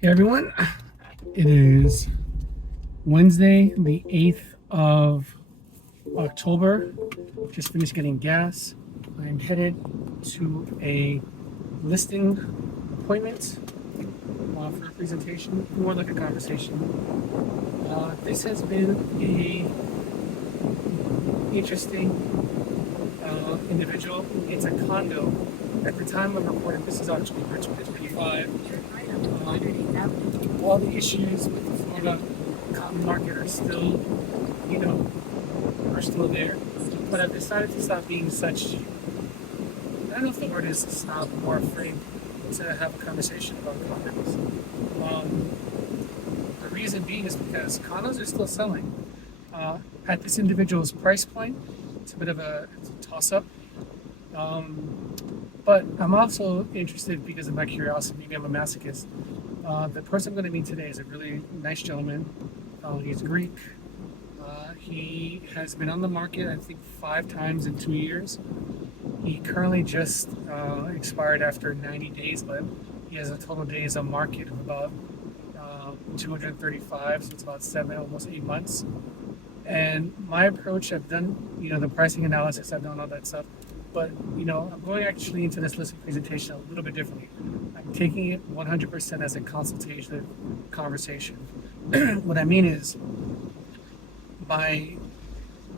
Hey everyone, it is Wednesday, the 8th of October. Just finished getting gas. I'm headed to a listing appointment for a presentation, more like a conversation. This has been a interesting individual. It's a condo. At the time of recording, this is October 2025. All the issues with the Florida cotton market are still, you know, are still there. But I've decided to stop being such, I don't know if the word is stop or afraid to have a conversation about condos. Um, the reason being is because condos are still selling. At this individual's price point, it's a bit of it's a toss up. Um, but I'm also interested because of my curiosity. Maybe I'm a masochist. The person I'm going to meet today is a really nice gentleman. He's Greek. He has been on the market, I think, 5 times in 2 years. He currently just expired after 90 days, but he has a total days on market of about 235, so it's about 7, almost 8 months. And my approach, I've done, the pricing analysis, I've done all that stuff. But, I'm going actually into this listing presentation a little bit differently. I'm taking it 100% as a consultative conversation. What I mean is, my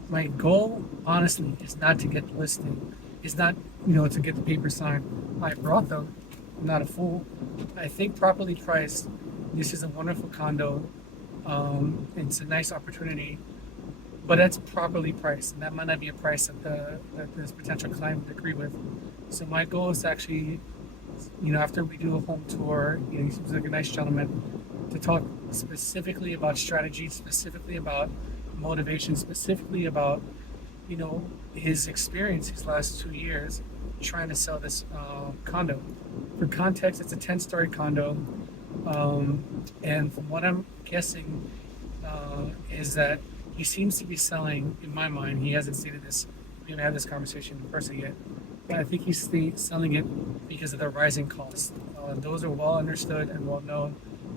my goal, honestly, is not to get the listing. Is not, to get the paper signed. I brought them. I'm not a fool. I think properly priced, this is a wonderful condo. It's a nice opportunity, but that's properly priced, and that might not be a price that this potential client would agree with. So my goal is to actually, after we do a home tour, he seems like a nice gentleman, to talk specifically about strategy, specifically about motivation, specifically about, his experience these last 2 years trying to sell this condo. For context, it's a 10-story condo, and from what I'm guessing, is that he seems to be selling, in my mind, he hasn't stated this, we haven't had this conversation in person yet, but I think he's selling it because of the rising costs. Those are well understood and well known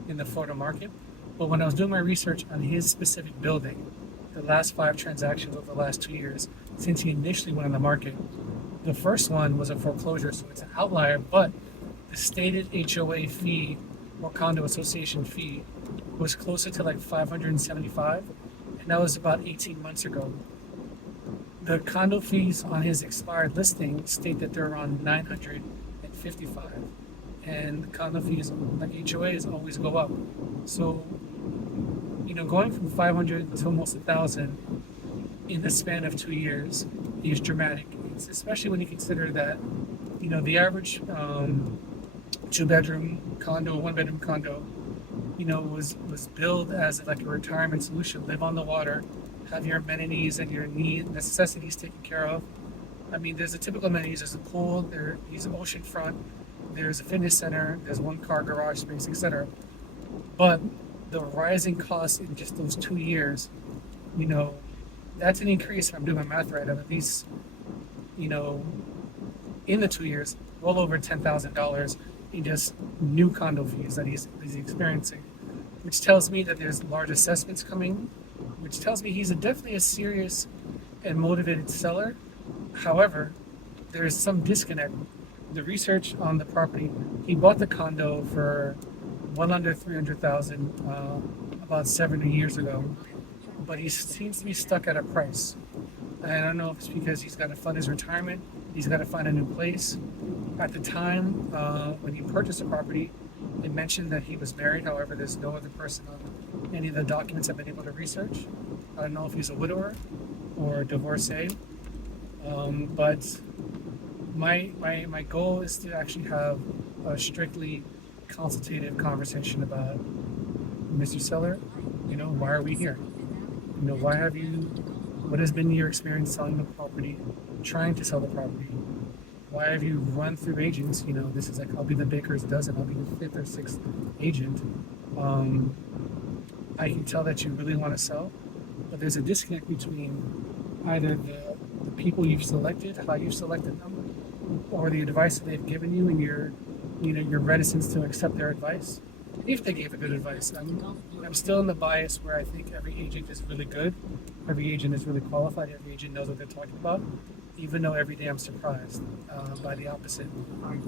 in the Florida market. But when I was doing my research on his specific building, the last 5 transactions over the last 2 years, since he initially went on the market, the first one was a foreclosure, so it's an outlier, but the stated HOA fee or condo association fee was closer to like 575, and that was about 18 months ago. The condo fees on his expired listing state that they're around 955, and the condo fees like HOAs always go up. So, going from 500 to almost 1,000 in the span of 2 years is dramatic. It's especially when you consider that, the average two-bedroom condo, one-bedroom condo, was billed as like a retirement solution. Live on the water, have your amenities and your necessities taken care of. I mean, there's the typical amenities. There's a pool. There's an oceanfront. There's a fitness center. There's one-car garage space, etc. But the rising costs in just those 2 years, you know, that's an increase. If I'm doing my math right, of at least, you know, in the 2 years, well over $10,000 in just new condo fees that he's experiencing, which tells me that there's large assessments coming, which tells me he's definitely a serious and motivated seller. However, there is some disconnect. The research on the property, he bought the condo for well under 300,000 about 7 years ago, but he seems to be stuck at a price. I don't know if it's because he's got to fund his retirement, he's got to find a new place. At the time when he purchased the property, it mentioned that he was married. However, there's no other person on any of the documents I've been able to research. I don't know if he's a widower or a divorcee, but my goal is to actually have a strictly consultative conversation about Mr. Seller. Why are we here? Why have you? What has been your experience selling the property, trying to sell the property? Why have you run through agents? This is like, I'll be the baker's dozen. I'll be the fifth or sixth agent. I can tell that you really want to sell, but there's a disconnect between either the people you've selected, how you've selected them, or the advice that they've given you, and your reticence to accept their advice. if they gave a good advice. I'm still in the bias where I think every agent is really good, every agent is really qualified, every agent knows what they're talking about. Even though every day I'm surprised by the opposite.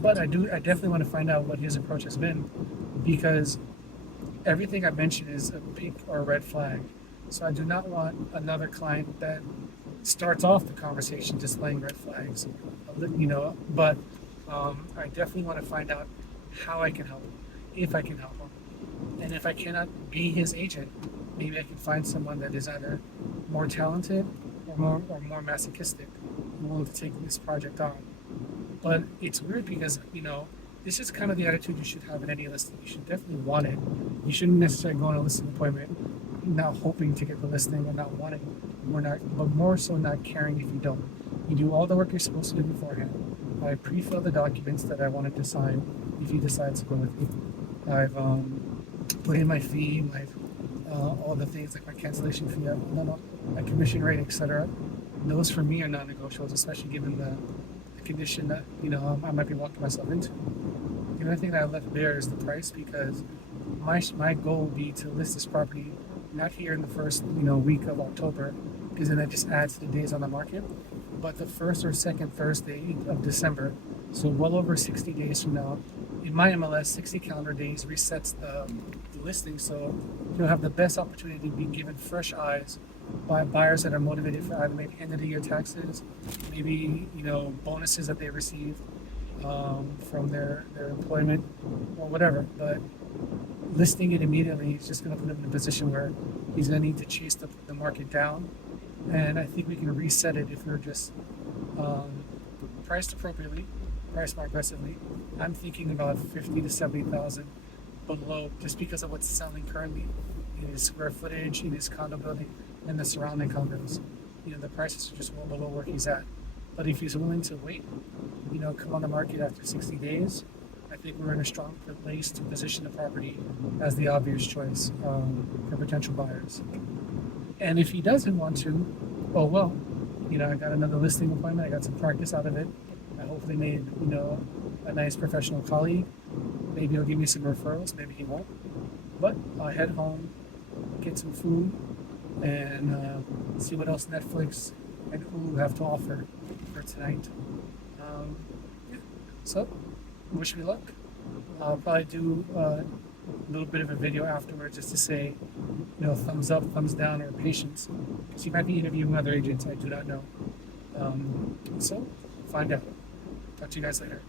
But I definitely want to find out what his approach has been, because everything I mentioned is a pink or a red flag. So I do not want another client that starts off the conversation displaying red flags, But I definitely want to find out how I can help him, if I can help him, and if I cannot be his agent, maybe I can find someone that is either more talented or more masochistic, who will take this project on. But it's weird because, this is kind of the attitude you should have in any listing. You should definitely want it. You shouldn't necessarily go on a listing appointment not hoping to get the listing or not wanting, but more so not caring if you don't. You do all the work you're supposed to do beforehand. I pre-fill the documents that I wanted to sign if he decides to go with me. I've put in my fee, all the things like my cancellation fee, my commission rate, etc. Those for me are non-negotiables, especially given the condition that I might be walking myself into. The only thing that I left there is the price, because my goal would be to list this property not here in the first week of October, because then that just adds to the days on the market, but the first or second Thursday of December, so well over 60 days from now. In my MLS, 60 calendar days resets the listing, so you'll have the best opportunity to be given fresh eyes by buyers that are motivated for either maybe end of the year taxes, maybe bonuses that they received from their employment or whatever. But listing it immediately is just going to put him in a position where he's going to need to chase the market down. And I think we can reset it if we're just priced appropriately, priced more aggressively. I'm thinking about 50 to 70,000 below, just because of what's selling currently in his square footage, in his condo building, and the surrounding condos. The prices are just well below where he's at. But if he's willing to wait, come on the market after 60 days, I think we're in a strong place to position the property as the obvious choice for potential buyers. And if he doesn't want to, oh well, I got another listing appointment. I got some practice out of it. I hopefully made a nice professional colleague. Maybe he'll give me some referrals. Maybe he won't. But I'll head home, get some food, and see what else Netflix and Hulu have to offer for tonight. Yeah. So, wish me luck. I'll probably do a little bit of a video afterwards just to say, thumbs up, thumbs down, or patience. Because he might be interviewing other agents, I do not know. So, find out. Talk to you guys later.